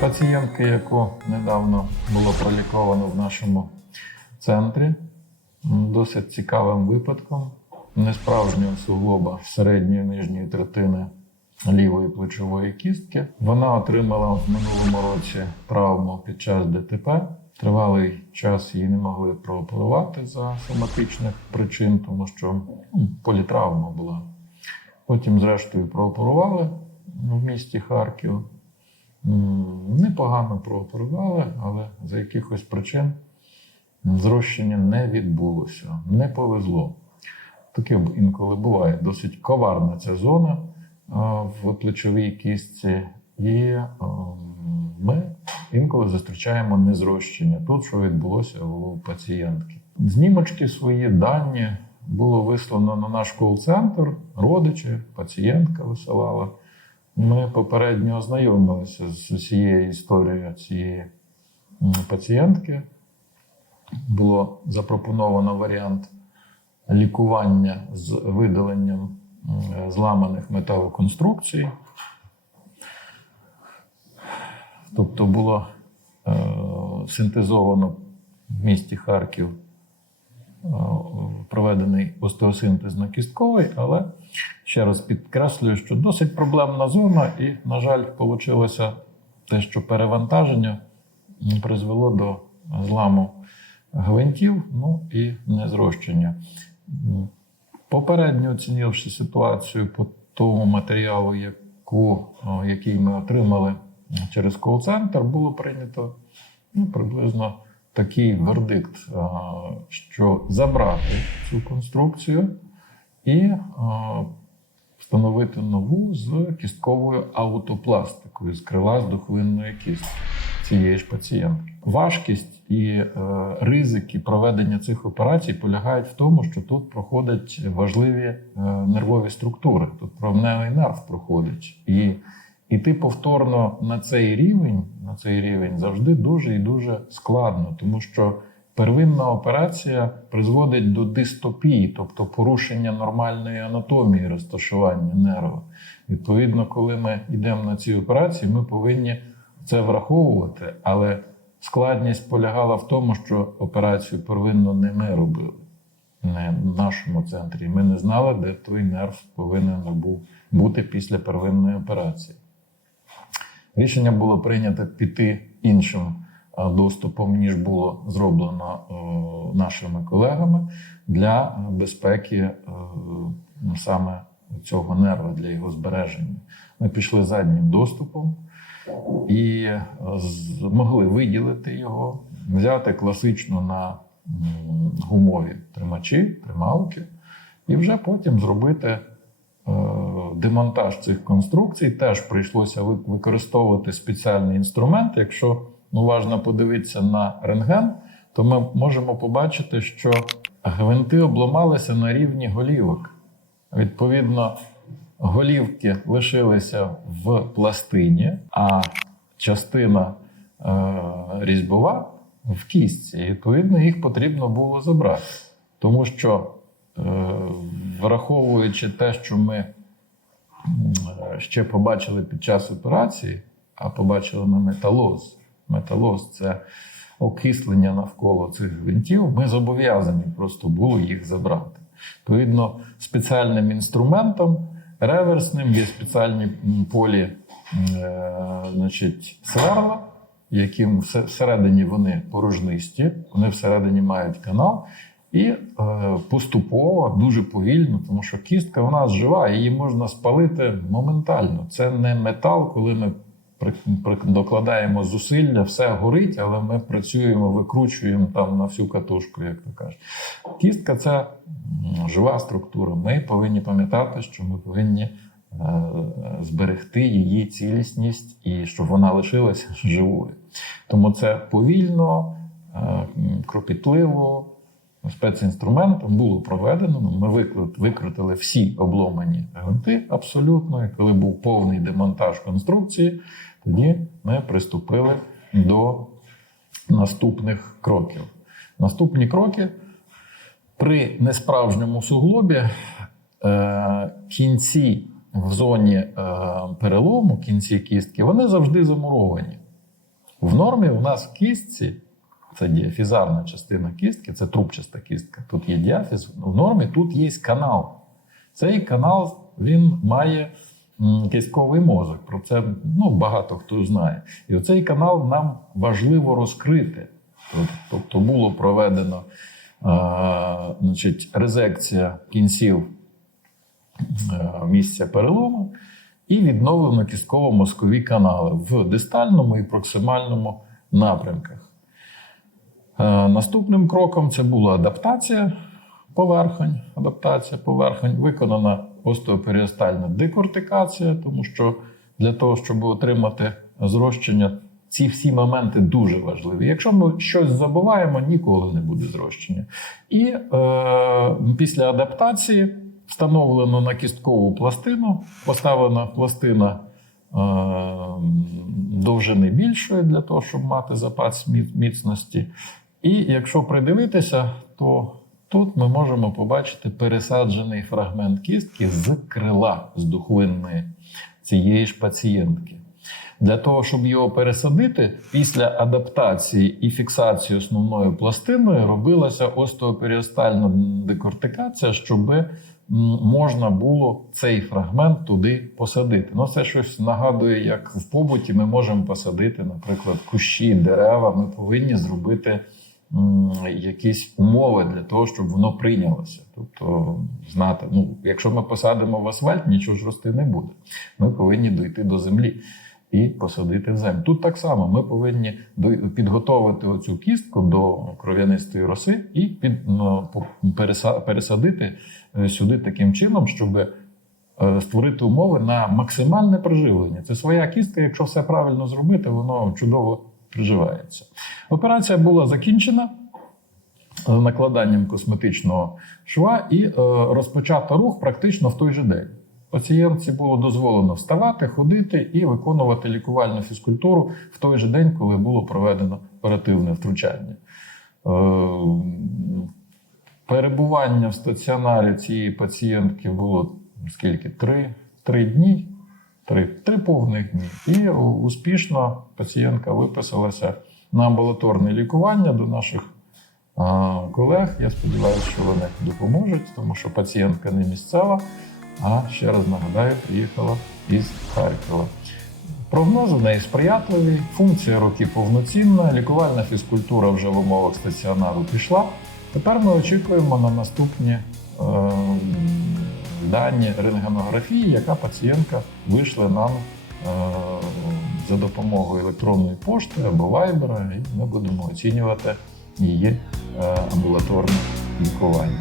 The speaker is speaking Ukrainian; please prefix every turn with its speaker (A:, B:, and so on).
A: Пацієнтки, яку недавно було проліковано в нашому центрі, досить цікавим випадком несправжнього суглоба середньої нижньої третини лівої плечової кістки. Вона отримала в минулому році травму під час ДТП. Тривалий час її не могли прооперувати за соматичних причин, тому що політравма була. Потім, зрештою, прооперували в місті Харків. Непогано прооперували, але за якихось причин зрощення не відбулося. Не повезло. Таке інколи буває. Досить коварна ця зона в плечовій кістці. І ми інколи зустрічаємо незрощення. Тут що відбулося у пацієнтки. Знімочки свої дані було вислано на наш кол-центр. Родичі, пацієнтка висилала. Ми попередньо ознайомилися з усією історією цієї пацієнтки. Було запропоновано варіант лікування з видаленням зламаних металоконструкцій. Тобто було е, синтезовано в місті Харків проведений остеосинтез на кістковий, але ще раз підкреслюю, що досить проблемна зона, і, на жаль, вийшло те, що перевантаження призвело до зламу гвинтів, ну і незрощення. Попередньо оцінивши ситуацію по тому матеріалу, яку, який ми отримали через кол-центр, було прийнято ну, приблизно такий вердикт, що забрати цю конструкцію і встановити нову з кістковою аутопластикою з крила з духвинної кістки цієї ж пацієнтки. Важкість і е, ризики проведення цих операцій полягають в тому, що тут проходять важливі е, нервові структури. Тут правневий нерв проходить. І іти повторно на цей рівень, на цей рівень завжди дуже і дуже складно, тому що первинна операція призводить до дистопії, тобто порушення нормальної анатомії розташування нерва. Відповідно, коли ми йдемо на ці операції, ми повинні це враховувати, але складність полягала в тому, що операцію первинно не ми робили, не в нашому центрі. Ми не знали, де той нерв повинен був бути після первинної операції. Рішення було прийнято піти іншим доступом, ніж було зроблено нашими колегами для безпеки е, саме цього нерва, для його збереження. Ми пішли заднім доступом і е, змогли виділити його, взяти класично на гумові тримачі, трималки, і вже потім зробити е, демонтаж цих конструкцій. Теж прийшлося використовувати спеціальний інструмент. Якщо уважно подивитися на рентген, то ми можемо побачити, що гвинти обламалися на рівні голівок. Відповідно, голівки лишилися в пластині, а частина е, різьбова в кістці. І, Відповідно, їх потрібно було забрати. Тому що, е, враховуючи те, що ми ще побачили під час операції, а побачили на металоз. Металоз це окислення навколо цих гвинтів. Ми зобов'язані просто було їх забрати. Відповідно, спеціальним інструментом реверсним є спеціальні полі е, сверла, яким всередині вони порожнисті, вони всередині мають канал. І е, поступово, дуже повільно, тому що кістка вона жива, її можна спалити моментально. Це не метал, коли ми докладаємо зусилля, все горить, але ми працюємо, викручуємо там на всю катушку, як то кажуть. Кістка це жива структура. Ми повинні пам'ятати, що ми повинні е, зберегти її цілісність і щоб вона лишилася живою. Тому це повільно, е, кропітливо. Спецінструментом було проведено. Ми викрут- викрутили всі обломані гвинти абсолютно. І коли був повний демонтаж конструкції, тоді ми приступили до наступних кроків. Наступні кроки при несправжньому суглобі е, кінці в зоні е, перелому, кінці кістки, вони завжди замуровані. В нормі у нас в кістці, це діафізарна частина кістки, це трубчаста кістка. Тут є діафіз. В нормі тут є канал. Цей канал він має кістковий мозок. Про це ну, багато хто знає. І оцей канал нам важливо розкрити. Тобто- було проведено а, значить, резекція кінців е, місця перелому і відновлено кістково-мозкові канали в дистальному і проксимальному напрямках. Е, Наступним кроком це була адаптація поверхонь. Адаптація поверхонь, виконана остеоперіостальна декортикація, тому що для того, щоб отримати зрощення, ці всі моменти дуже важливі. Якщо ми щось забуваємо, ніколи не буде зрощення. І е, після адаптації встановлено на кісткову пластину, поставлена пластина е, довжини більшої для того, щоб мати запас міцності. І якщо придивитися, то тут ми можемо побачити пересаджений фрагмент кістки з крила з духовинної цієї ж пацієнтки. Для того, щоб його пересадити, після адаптації і фіксації основною пластиною робилася остеоперіостальна декортикація, щоб можна було цей фрагмент туди посадити. Ну, це щось нагадує, як в побуті ми можемо посадити, наприклад, кущі, дерева. Ми повинні зробити якісь умови для того, щоб воно прийнялося. Тобто, знати, ну, якщо ми посадимо в асфальт, нічого ж рости не буде. Ми повинні дойти до землі і посадити в землю. Тут так само ми повинні підготовити оцю кістку до кров'янистої роси і під, ну, пересадити е, сюди таким чином, щоб е, створити умови на максимальне приживлення. Це своя кістка, якщо все правильно зробити, воно чудово приживається. Операція була закінчена накладанням косметичного шва і е, розпочато рух практично в той же день. Пацієнтці було дозволено вставати, ходити і виконувати лікувальну фізкультуру в той же день, коли було проведено оперативне втручання. Е, Перебування в стаціонарі цієї пацієнтки було скільки? Три, три дні, три, три повних дні. І успішно пацієнтка виписалася на амбулаторне лікування до наших а, колег. Я сподіваюся, що вони допоможуть, тому що пацієнтка не місцева, а ще раз нагадаю, приїхала із Харкова. Прогнози в неї сприятливі, функція руки повноцінна, лікувальна фізкультура вже в умовах стаціонару пішла. Тепер ми очікуємо на наступні е, дані рентгенографії, яка пацієнтка вийшла нам е, за допомогою електронної пошти або вайбера, і ми будемо оцінювати її е, амбулаторне лікування.